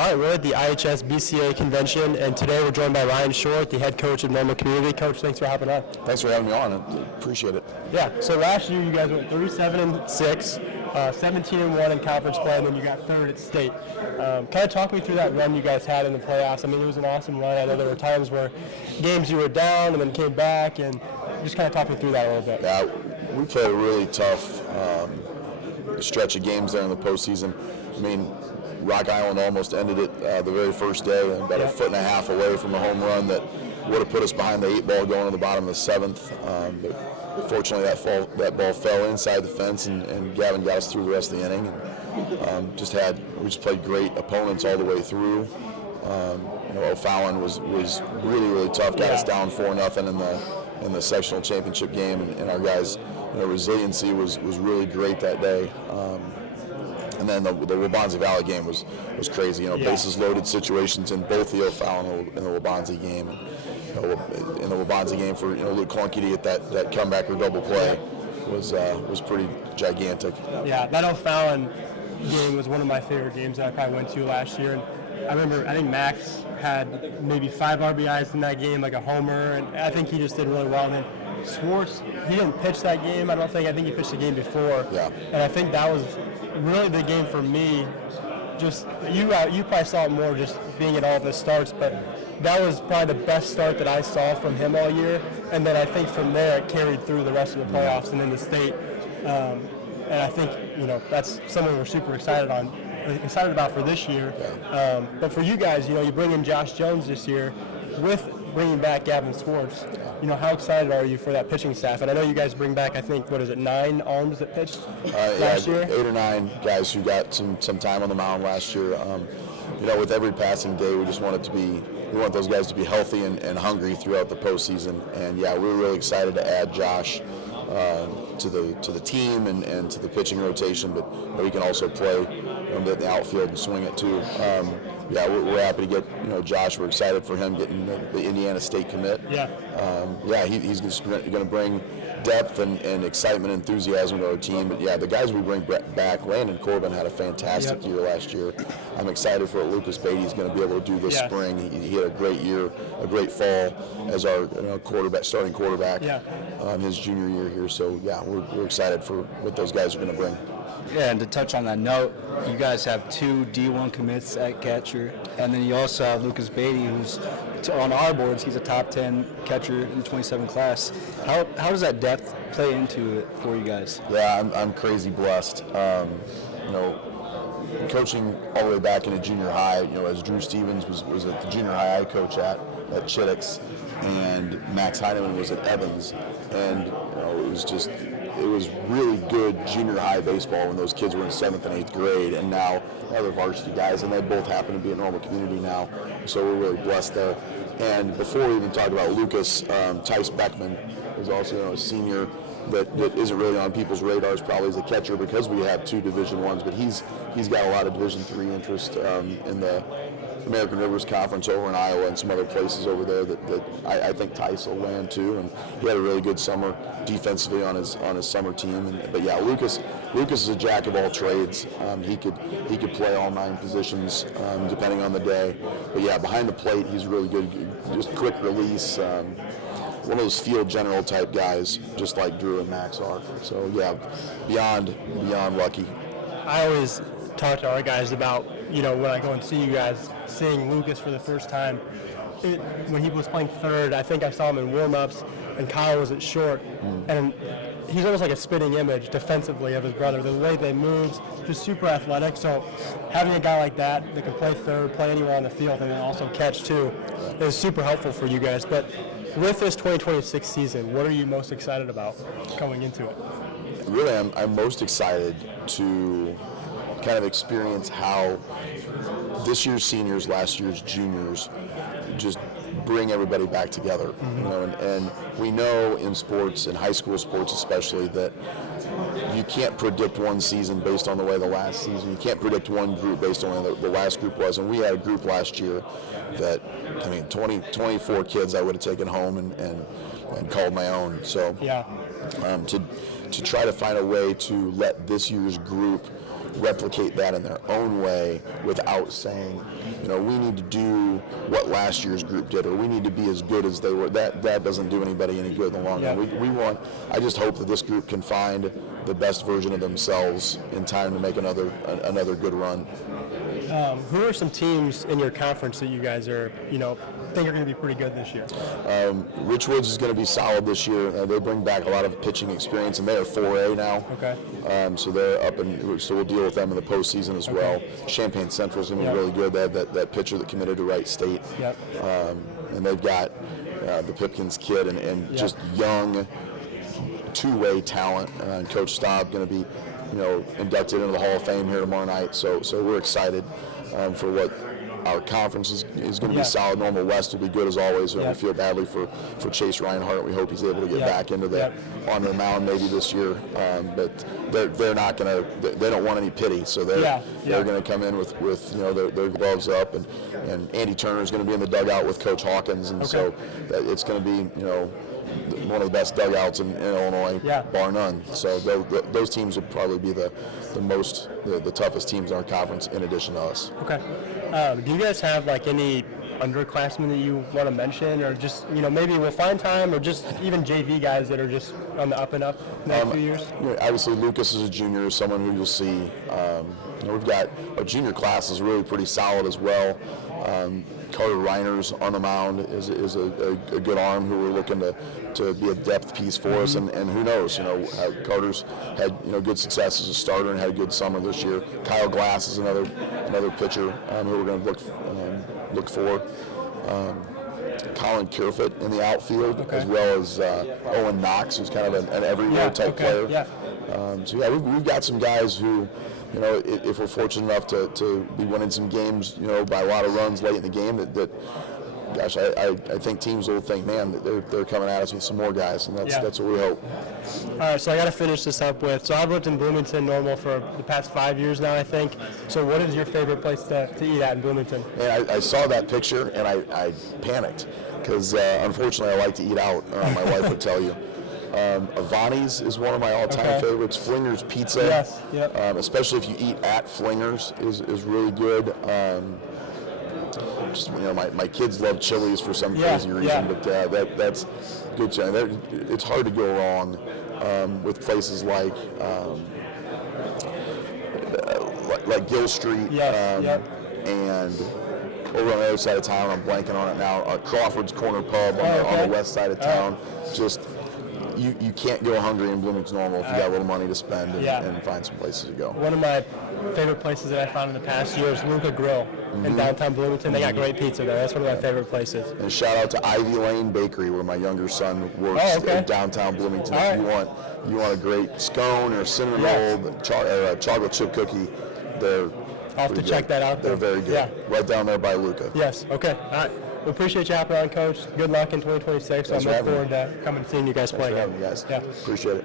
All right, we're at the IHS BCA convention, and today we're joined by Ryan Short, the head coach of Normal Community. Coach, thanks for hopping on. Thanks for having me on. I appreciate it. Yeah, so last year you guys went 37-6, 17-1 in conference play, and then you got third at state. Kind of talk me through that run you guys had in the playoffs. I mean, it was an awesome run. I know there were times where games you were down and then came back, and just kind of talk me through that a little bit. Yeah, we played a really tough stretch of games there in the postseason. I mean, Rock Island almost ended it the very first day, and about a foot and a half away from a home run that would have put us behind the 8-ball going to the bottom of the 7th. But fortunately, that ball fell inside the fence, and Gavin got us through the rest of the inning. And, we just played great opponents all the way through. O'Fallon was really, really tough. Got us down 4-0 in the sectional championship game, and our guys' resiliency was really great that day. And then the Waubonsie Valley game was crazy. Bases loaded situations in both the O'Fallon and the Waubonsie game. In the Waubonsie game, for Luke Clunky to get that comeback or double play was pretty gigantic. Yeah, that O'Fallon game was one of my favorite games that I probably went to last year. And I remember, I think Max had maybe 5 RBIs in that game, like a homer, and I think he just did really well. And then Schwartz, he didn't pitch that game, I think he pitched the game before. Yeah. And I think that was really the game for me. Just you probably saw it more just being at all of his starts, but that was probably the best start that I saw from him all year. And then I think from there it carried through the rest of the playoffs and in the state. And I think that's something we're super excited about for this year. Yeah. But for you guys, you bring in Josh Jones this year with bringing back Gavin Schwartz. How excited are you for that pitching staff? And I know you guys bring back, I think, 9 arms that pitched last year? 8 or 9 guys who got some time on the mound last year. With every passing day, we want those guys to be healthy and hungry throughout the postseason. And yeah, we're really excited to add Josh to the team and to the pitching rotation, but he can also play in the outfield and swing it too. We're happy to get Josh. We're excited for him getting the Indiana State commit. He's going to bring depth and excitement and enthusiasm to our team. But yeah, the guys we bring back, Landon Corbin had a fantastic year last year. I'm excited for what Lucas Beatty's going to be able to do this spring. He had a great year, a great fall as our starting quarterback his junior year here. So yeah, we're excited for what those guys are going to bring. Yeah, and to touch on that note, you guys have 2 D1 commits at catcher, and then you also have Lucas Beatty, who's on our boards. He's a top 10 catcher in the 27 class. How does that depth play into it for you guys? Yeah, I'm crazy blessed. Coaching all the way back into junior high, as Drew Stevens was at the junior high I coach at Chittix, and Max Heineman was at Evans, and it was really good junior high baseball when those kids were in 7th and 8th grade, and now they're varsity guys, and they both happen to be at Normal Community now, so we're really blessed there. And before we even talk about Lucas, Tice Beckman is also a senior that isn't really on people's radars probably as a catcher because we have 2 Division I's, but he's got a lot of Division III interest in the American Rivers Conference over in Iowa and some other places over there that I think Tice will land too. And he had a really good summer defensively on his summer team. But yeah, Lucas is a jack of all trades. He could play all 9 positions depending on the day. But yeah, behind the plate he's really good. Just quick release. One of those field general type guys, just like Drew and Max are. So yeah, beyond lucky. I always talk to our guys about, when I go and see you guys, seeing Lucas for the first time. When he was playing third, I think I saw him in warm-ups, and Kyle was at short. And he's almost like a spitting image defensively of his brother. The way they moved, just super athletic. So having a guy like that can play third, play anywhere on the field, and then also catch too, is super helpful for you guys. But with this 2026 season, what are you most excited about going into it? Really, I'm most excited to kind of experience how this year's seniors, last year's juniors, just bring everybody back together. And we know in sports, in high school sports especially, that you can't predict one season based on the way the last season. You can't predict one group based on the way the last group was. And we had a group last year that, 24 kids I would have taken home and called my own. So to try to find a way to let this year's group replicate that in their own way without saying, we need to do what last year's group did, or we need to be as good as they were. That doesn't do anybody any good in the long run. I just hope that this group can find the best version of themselves in time to make another good run. Who are some teams in your conference that you guys are, think are going to be pretty good this year? Richwoods is going to be solid this year. They bring back a lot of pitching experience, and they are 4A now. Okay. So they're up, and so we'll deal with them in the postseason as well. Champaign Central is going to be really good. They have that pitcher that committed to Wright State. Yep. And they've got the Pipkins kid and just young two-way talent. And Coach Staub going to be inducted into the Hall of Fame here tomorrow night. So we're excited for what our conference is going to be solid. Normal West will be good as always. We feel badly for Chase Reinhardt. We hope he's able to get back into the onto the mound maybe this year. But they're not going to. They don't want any pity. So they're going to come in with their gloves up, and Andy Turner is going to be in the dugout with Coach Hawkins, and so it's going to be one of the best dugouts in Illinois, bar none. So those teams will probably be the toughest teams in our conference, in addition to us. Okay. Do you guys have any underclassmen that you want to mention, or just maybe we'll find time, or just even JV guys that are just on the up and up in the next few years? Obviously, Lucas is a junior, someone who you'll see. We've got our junior class is really pretty solid as well. Carter Reiner's on the mound is a good arm who we're looking to be a depth piece for us, and who knows, Carter's had good success as a starter and had a good summer this year. Kyle Glass is another pitcher who we're going to look for. Colin Kerfoot in the outfield, as well as Owen Knox, who's kind of an everywhere type player. We've got some guys who, if we're fortunate enough to be winning some games, by a lot of runs late in the game, that gosh, I think teams will think, man, they're coming at us with some more guys, and that's what we hope. All right, so I got to finish this up with, so I've lived in Bloomington normal for the past 5 years now, I think. So what is your favorite place to eat at in Bloomington? Man, I saw that picture, and I panicked, because unfortunately I like to eat out, my wife would tell you. Avani's is one of my all-time favorites. Flinger's Pizza, especially if you eat at Flinger's, is really good. My kids love Chili's for some crazy reason, but that's good. It's hard to go wrong with places like Gill Street and over on the other side of town. I'm blanking on it now. Crawford's Corner Pub on the west side of town. Just you can't go hungry in Bloomington normal if you got a little money to spend and find some places to go. One of my favorite places that I found in the past year is Luca Grill in downtown Bloomington. They got great pizza there. That's one of my favorite places. And shout out to Ivy Lane Bakery, where my younger son works in downtown Bloomington. If you want a great scone or cinnamon roll, chocolate chip cookie, I'll have to check that out. They're very good. Right down there by Luca. Yes. Okay. All right. We appreciate you hopping on, Coach. Good luck in 2026. I look forward to coming and seeing you guys play. Thanks for having me, guys. Yeah. Appreciate it.